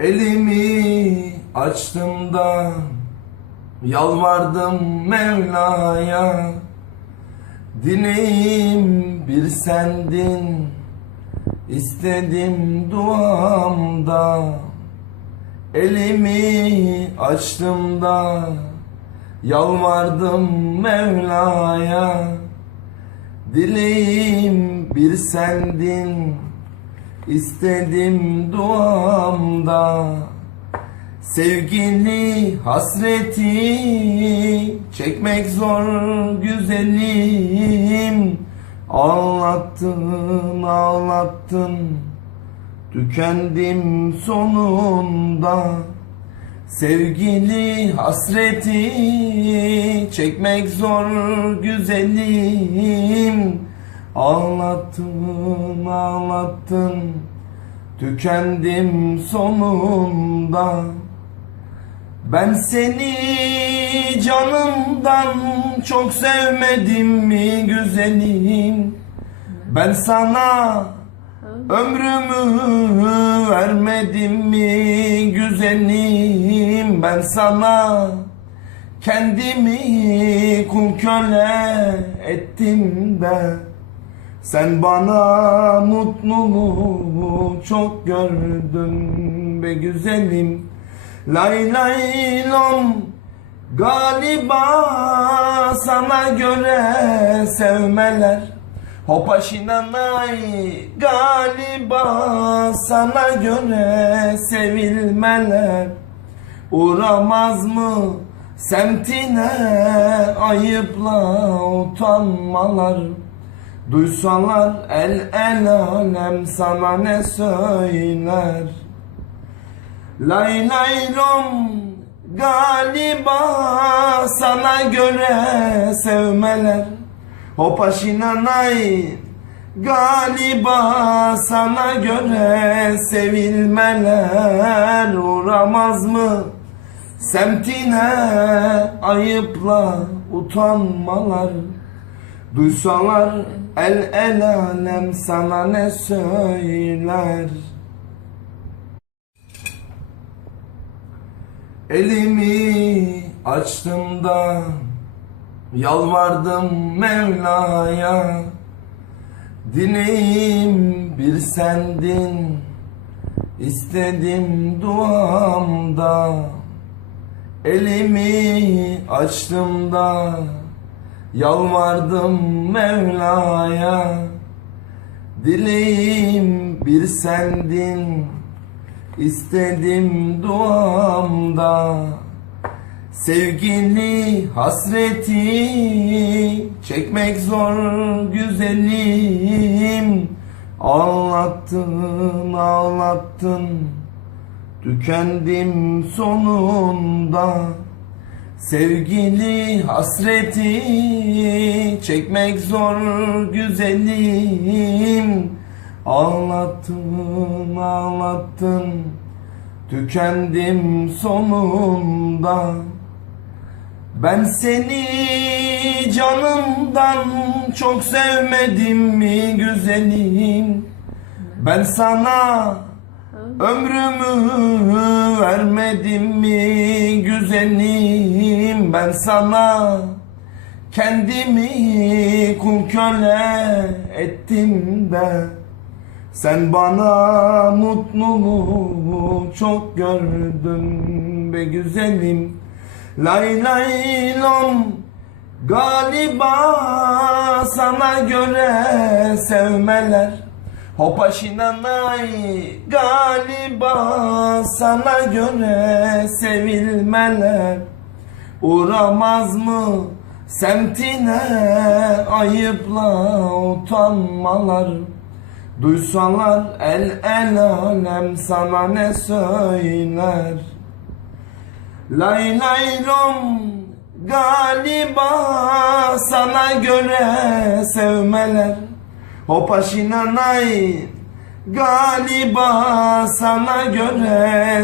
Elimi açtım da yalvardım Mevla'ya. Dileğim bir sendin istedim duamda. Elimi açtım da yalvardım Mevla'ya. Dileğim bir sendin istedim duamda Sevgili hasreti çekmek zor güzelim. Ağlattın ağlattın tükendim sonunda. Sevgili hasreti çekmek zor güzelim Ağlattın ağlattın. Tükendim sonunda. Ben seni canımdan çok sevmedim mi güzelim? Ben sana ömrümü vermedim mi güzelim? Ben sana kendimi kul köle ettim de sen bana mutluluğu çok gördün be güzelim. Lay lay lom Galiba sana göre sevmeler. Hopaşinanay galiba sana göre sevilmeler. Uğramaz mı semtine ayıpla utanmalar Duysalar el el alem sana ne söyler? Lay lay lom galiba sana göre sevmeler. Hopaşinanay galiba sana göre sevilmeler. Uğramaz mı semtine ayıpla utanmalar Duysalar el el alem sana ne söyler? Elimi açtım da yalvardım Mevla'ya. Dileğim bir sendin istedim duamda. Elimi açtım da yalvardım Mevla'ya Dileğim bir sendin istedim duamda. Sevgili hasreti çekmek zor güzelim. Ağlattın ağlattın tükendim sonunda Sevgili hasreti çekmek zor güzelim. Ağlattın ağlattın tükendim sonunda. Ben seni canımdan çok sevmedim mi güzelim? Ben sana ömrümü vermedim mi güzelim? Ben sana kendimi kul köle ettim de. Sen bana mutluluğu çok gördün be güzelim. Lay lay lom Galiba sana göre sevmeler Hopaşinanay galiba sana göre sevilmeler. Uğramaz mı semtine ayıpla utanmalar? Duysalar el el alem sana ne söyler? Lay lay lom galiba sana göre sevmeler Hopaşinanay galiba sana göre